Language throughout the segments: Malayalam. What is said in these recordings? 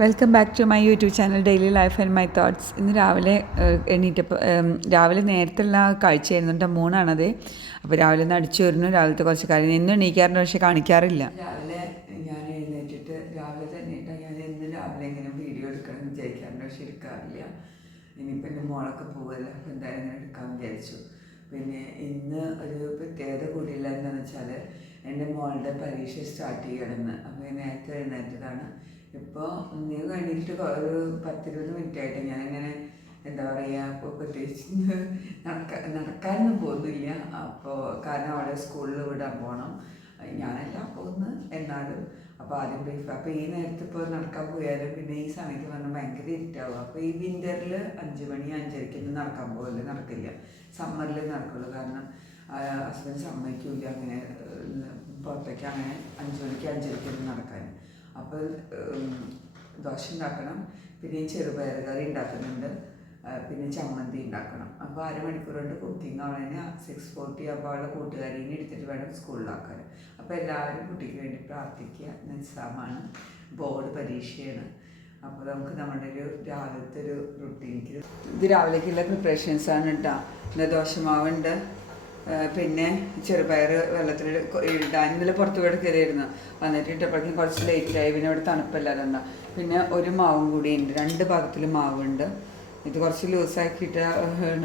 Welcome back to my YouTube channel daily life and my thoughts. ഇന്ന് രാവിലെ എണീറ്റപ്പോൾ രാവിലെ നേരത്തുള്ള കാഴ്ചയായിരുന്നു. എൻ്റെ മൂന്നാണത്. അപ്പോൾ രാവിലെ ഒന്ന് അടിച്ചു വരുന്നു. രാവിലത്തെ കുറച്ച് കാര്യം ഇന്നും എണീക്കാറുണ്ട്, പക്ഷേ കാണിക്കാറില്ല. രാവിലെ ഞാൻ എഴുന്നേറ്റിട്ട് രാവിലെ തന്നെ ഞാൻ ഇന്ന് രാവിലെ ഇങ്ങനെ വീഡിയോ എടുക്കണം എന്ന് വിചാരിക്കാറുണ്ട്, പക്ഷേ എടുക്കാറില്ല. ഇനിയിപ്പോൾ എൻ്റെ മോളൊക്കെ പോകുമല്ലോ, അപ്പോൾ എന്തായാലും ഇങ്ങനെ എടുക്കാമെന്ന് വിചാരിച്ചു. പിന്നെ ഇന്ന് ഒരു പ്രത്യേകത കൂടിയില്ല. എന്താണെന്ന് വെച്ചാൽ എൻ്റെ മോളുടെ പരീക്ഷ സ്റ്റാർട്ട് ചെയ്യണമെന്ന്. അപ്പോൾ നേരത്തെ എഴുന്നേറ്റതാണ്. ഇപ്പോൾ നീ കഴിഞ്ഞിട്ട് ഒരു 10-20 മിനിറ്റ് ആയിട്ട് ഞാനിങ്ങനെ എന്താ പറയുക, ഇപ്പോൾ പ്രത്യേകിച്ച് നടക്കാനൊന്നും പോകുന്നില്ല. അപ്പോൾ കാരണം അവിടെ സ്കൂളിൽ വിടാൻ പോകണം. ഞാനല്ല പോകുന്നു എന്നാലും. അപ്പോൾ ആദ്യം ബ്രേക്ക്ഫാസ്റ്റ്, അപ്പോൾ ഈ നേരത്തെ ഇപ്പോൾ നടക്കാൻ പോയാലും പിന്നെ ഈ സമയത്ത് പറഞ്ഞാൽ ഭയങ്കര ഇരുട്ടാവും. അപ്പോൾ ഈ വിൻ്ററിൽ 5 മണി 5:30 നടക്കാൻ പോകല്ലേ, നടക്കില്ല. സമ്മറിൽ നടക്കുള്ളൂ. കാരണം ഹസ്ബൻഡ് സമ്മതിക്കില്ല അങ്ങനെ പുറത്തേക്ക് അങ്ങനെ 5 മണിക്ക് 5:30 നടക്കാൻ. അപ്പോൾ ദോശ ഉണ്ടാക്കണം, പിന്നെ ചെറുപയർ കറി ഉണ്ടാക്കുന്നുണ്ട്, പിന്നെ ചമ്മന്തി ഉണ്ടാക്കണം. അപ്പോൾ അരമണിക്കൂർ കൊണ്ട് കുക്കിംഗ് ആവുന്നതിന് 6:40 ആകുമ്പോൾ അവളുടെ കൂട്ടുകാരിനെ എടുത്തിട്ട് വേണം സ്കൂളിലാക്കാൻ. അപ്പോൾ എല്ലാവരും കുട്ടിക്ക് വേണ്ടി പ്രാർത്ഥിക്കുക. നിസ്സാമാണ്, ബോർഡ് പരീക്ഷയാണ്. അപ്പോൾ നമുക്ക് നമ്മുടെ ഒരു രാവിലത്തെ ഒരു റുട്ടീനിക്ക് ഇത് രാവിലേക്കുള്ള പ്രിപ്പറേഷൻസാണ് കേട്ടോ. പിന്നെ ദോശമാവുണ്ട്, പിന്നെ ചെറുപയർ വെള്ളത്തിൽ ഇടാൻ ഇന്നലെ പുറത്ത് കൂടെ കയറിയിരുന്നു. വന്നിട്ട് ഇട്ടപ്പോഴേക്കും കുറച്ച് ലേറ്റായി. പിന്നെ ഇവിടെ തണുപ്പല്ലാതെ. പിന്നെ ഒരു മാവും കൂടി ഉണ്ട്, 2 ഭാഗത്തിൽ മാവുണ്ട്. ഇത് കുറച്ച് ലൂസാക്കിയിട്ട്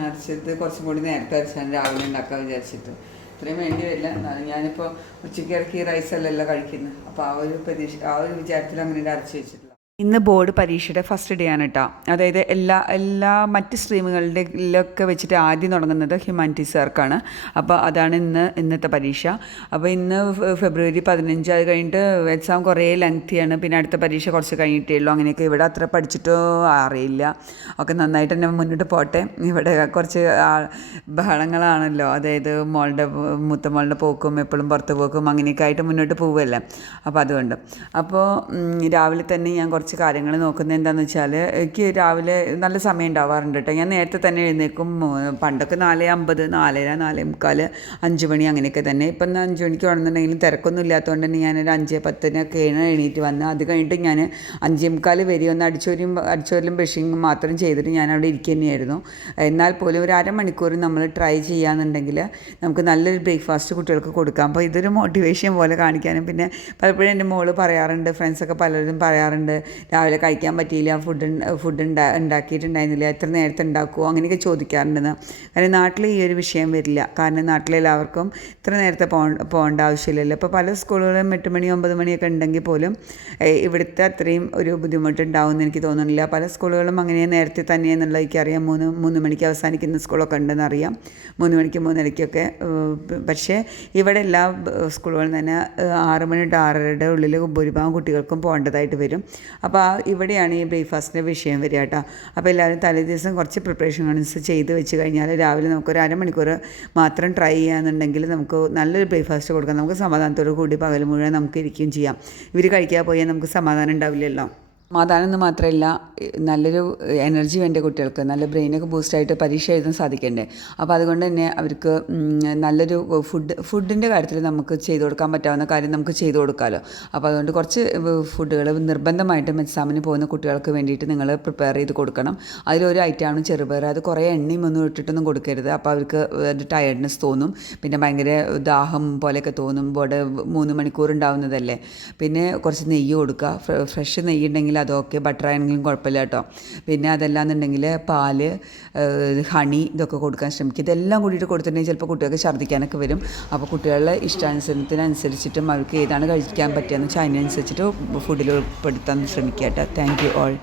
അരച്ചത് കുറച്ചും കൂടി നേരത്തെ അരച്ചാൽ രാവിലെ ഉണ്ടാക്കാൻ വിചാരിച്ചിട്ട്. ഇത്രയും വേണ്ടി വരില്ല. എന്നാലും ഞാനിപ്പോൾ ഉച്ചയ്ക്ക് ഇറക്കി റൈസല്ലല്ലോ കഴിക്കുന്നത്. അപ്പോൾ ആ ഒരു വിചാരത്തിൽ അങ്ങനെ അരച്ച് വെച്ചിട്ടില്ല. ഇന്ന് ബോർഡ് പരീക്ഷയുടെ ഫസ്റ്റ് ഡേ ആണ് കേട്ടോ. അതായത് എല്ലാ മറ്റ് സ്ട്രീമുകളുടെയൊക്കെ വെച്ചിട്ട് ആദ്യം തുടങ്ങുന്നത് ഹ്യൂമാനിറ്റീസുകാർക്കാണ്. അപ്പോൾ അതാണ് ഇന്നത്തെ പരീക്ഷ. അപ്പോൾ ഇന്ന് ഫെബ്രുവരി 15 അത് കഴിഞ്ഞിട്ട് എക്സാം കുറേ ലെങ്തിയാണ്. പിന്നെ അടുത്ത പരീക്ഷ കുറച്ച് കഴിഞ്ഞിട്ടേ ഉള്ളൂ. അങ്ങനെയൊക്കെ ഇവിടെ അത്ര പഠിച്ചിട്ടോ അറിയില്ല. ഒക്കെ നന്നായിട്ട് തന്നെ മുന്നോട്ട് പോട്ടെ. ഇവിടെ കുറച്ച് ബഹളങ്ങളാണല്ലോ. അതായത് മൂത്ത മോളുടെ പോക്കും എപ്പോഴും പുറത്ത് പോക്കും അങ്ങനെയൊക്കെ ആയിട്ട് മുന്നോട്ട് പോവുമല്ലേ. അപ്പോൾ അതുകൊണ്ട് രാവിലെ തന്നെ ഞാൻ കുറച്ച് കാര്യങ്ങൾ നോക്കുന്നത് എന്താണെന്ന് വെച്ചാൽ, എനിക്ക് രാവിലെ നല്ല സമയം ഉണ്ടാവാറുണ്ട് കേട്ടോ. ഞാൻ നേരത്തെ തന്നെ എഴുന്നേൽക്കും. പണ്ടൊക്കെ 4:50, 4:30, 4:45, 5 മണി അങ്ങനെയൊക്കെ തന്നെ. ഇപ്പം 5 മണിക്ക് വേണമെന്നുണ്ടെങ്കിലും തിരക്കൊന്നും ഇല്ലാത്തതുകൊണ്ട് തന്നെ ഞാനൊരു 5:10 എണീറ്റ് വന്ന് അത് കഴിഞ്ഞിട്ട് ഞാൻ 5:45 വരെ ഒന്ന് അടിച്ചോരലും ബ്രഷിങ്ങും മാത്രം ചെയ്തിട്ട് ഞാൻ അവിടെ ഇരിക്കുക തന്നെയായിരുന്നു. എന്നാൽ പോലും ഒരു അരമണിക്കൂർ നമ്മൾ ട്രൈ ചെയ്യാന്നുണ്ടെങ്കിൽ നമുക്ക് നല്ലൊരു ബ്രേക്ക്ഫാസ്റ്റ് കുട്ടികൾക്ക് കൊടുക്കാം. അപ്പോൾ ഇതൊരു മോട്ടിവേഷൻ പോലെ കാണിക്കാനും, പിന്നെ പലപ്പോഴും എൻ്റെ മോള് പറയാറുണ്ട്, ഫ്രണ്ട്സൊക്കെ പലരും പറയാറുണ്ട്, രാവിലെ കഴിക്കാൻ പറ്റിയില്ല, ഫുഡ് ഉണ്ടാക്കിയിട്ടുണ്ടായിരുന്നില്ല, എത്ര നേരത്തെ ഉണ്ടാക്കുമോ അങ്ങനെയൊക്കെ ചോദിക്കാറുണ്ടെന്ന്. കാരണം നാട്ടിൽ ഈ ഒരു വിഷയം വരില്ല. കാരണം നാട്ടിലെല്ലാവർക്കും ഇത്ര നേരത്തെ പോകേണ്ട ആവശ്യമില്ലല്ലോ. ഇപ്പോൾ പല സ്കൂളുകളും 8 മണി 9 മണിയൊക്കെ ഉണ്ടെങ്കിൽ പോലും ഇവിടുത്തെ അത്രയും ഒരു ബുദ്ധിമുട്ടുണ്ടാവുമെന്ന് എനിക്ക് തോന്നുന്നില്ല. പല സ്കൂളുകളും അങ്ങനെ നേരത്തെ തന്നെയെന്നുള്ള എനിക്കറിയാം. 3 മണിക്ക് അവസാനിക്കുന്ന സ്കൂളൊക്കെ ഉണ്ടെന്ന് അറിയാം, 3 മണിക്ക് 3:30 പക്ഷേ ഇവിടെ എല്ലാ സ്കൂളുകളും തന്നെ 6 മണി to 6:30 ഉള്ളിൽ ഭൂരിഭാഗം കുട്ടികൾക്കും പോകേണ്ടതായിട്ട് വരും. അപ്പോൾ ഇവിടെയാണ് ഈ ബ്രേക്ക്ഫാസ്റ്റിൻ്റെ വിഷയം വരിക കേട്ടോ. അപ്പോൾ എല്ലാവരും തലേ ദിവസം കുറച്ച് പ്രിപ്പറേഷൻസ് ചെയ്ത് വെച്ച് കഴിഞ്ഞാൽ രാവിലെ നമുക്കൊരു അരമണിക്കൂർ മാത്രം ട്രൈ ചെയ്യാന്നുണ്ടെങ്കിൽ നമുക്ക് നല്ലൊരു ബ്രേക്ക്ഫാസ്റ്റ് കൊടുക്കാം. നമുക്ക് സമാധാനത്തോടു കൂടി പകൽ മുഴുവൻ നമുക്ക് ഇരിക്കുകയും ചെയ്യാം. ഇവർ കഴിക്കാൻ പോയാൽ നമുക്ക് സമാധാനം ഉണ്ടാവില്ലല്ലോ. സമാധാനം എന്ന് മാത്രമല്ല, നല്ലൊരു എനർജി വേണ്ട കുട്ടികൾക്ക്, നല്ല ബ്രെയിനൊക്കെ ബൂസ്റ്റായിട്ട് പരീക്ഷ എഴുതാൻ സാധിക്കണ്ടേ. അപ്പോൾ അതുകൊണ്ട് തന്നെ അവർക്ക് നല്ലൊരു ഫുഡിൻ്റെ കാര്യത്തിൽ നമുക്ക് ചെയ്തു കൊടുക്കാൻ പറ്റാവുന്ന കാര്യം നമുക്ക് ചെയ്തു കൊടുക്കാമല്ലോ. അപ്പോൾ അതുകൊണ്ട് കുറച്ച് ഫുഡുകൾ നിർബന്ധമായിട്ടും എക്സാമിന് പോകുന്ന കുട്ടികൾക്ക് വേണ്ടിയിട്ട് നിങ്ങൾ പ്രിപ്പയർ ചെയ്ത് കൊടുക്കണം. അതിലൊരു ഐറ്റമാണ് ചെറുപയർ. അത് കുറേ എണ്ണയും ഒന്നും ഇട്ടിട്ടൊന്നും കൊടുക്കരുത്. അപ്പോൾ അവർക്ക് ഒരു ടയർഡ്നെസ് തോന്നും, പിന്നെ ഭയങ്കര ദാഹം പോലെയൊക്കെ തോന്നും. ബോർഡ് 3 മണിക്കൂർ ഉണ്ടാവുന്നതല്ലേ. പിന്നെ കുറച്ച് നെയ്യ് കൊടുക്കുക, ഫ്രഷ് നെയ്യ് ഉണ്ടെങ്കിൽ അതൊക്കെ, ബട്ടർ ആണെങ്കിലും കുഴപ്പമില്ല കേട്ടോ. പിന്നെ അതല്ലാന്നുണ്ടെങ്കിൽ പാല്, ഹണി ഇതൊക്കെ കൊടുക്കാൻ ശ്രമിക്കുക. ഇതെല്ലാം കൂടിയിട്ട് കൊടുത്തിട്ടുണ്ടെങ്കിൽ ചിലപ്പോൾ കുട്ടികൾക്ക് ഛർദ്ദിക്കാനൊക്കെ വരും. അപ്പോൾ കുട്ടികളുടെ ഇഷ്ടാനുസരണത്തിനനുസരിച്ചിട്ടും അവർക്ക് ഏതാണ് കഴിക്കാൻ പറ്റുകയെന്ന് വെച്ചാൽ അതിനനുസരിച്ചിട്ട് ഫുഡിൽ ഉൾപ്പെടുത്താൻ ശ്രമിക്കുക കേട്ടോ. Thank you all.